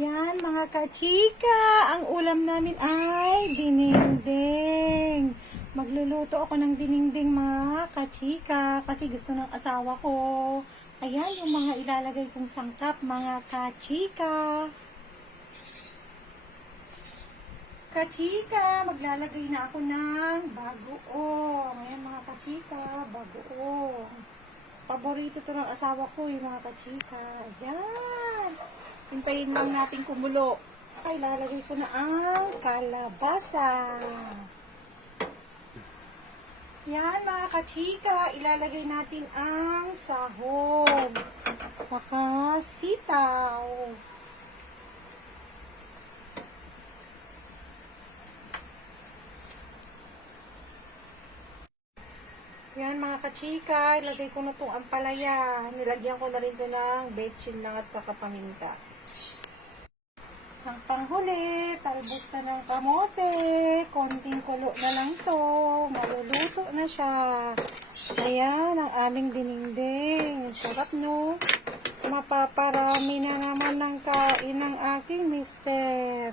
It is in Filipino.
Yan mga kachika, ang ulam namin ay dininding. Magluluto ako ng dininding mga kachika kasi gusto ng asawa ko. Ayan yung mga ilalagay kong sangkap mga kachika. Kachika, maglalagay na ako ng bagoong. Ayan mga kachika, bagoong. Paborito to ng asawa ko yung mga kachika. Ayan. Hintayin lang natin kumulo. Ay, lalagay ko na ang kalabasa. Yan mga kachika, ilalagay natin ang sahog. Saka sitaw. Yan mga kachika, ilagay ko na itong ampalaya. Nilagyan ko na rin ito ng betchin lang at saka paminta. Ang panghuli, talbos na ng kamote. Konting kulo na lang to. Maluluto na siya. Ayan, ang aming dininding. Sarap no? Mapaparami na naman ng kain ng aking mister.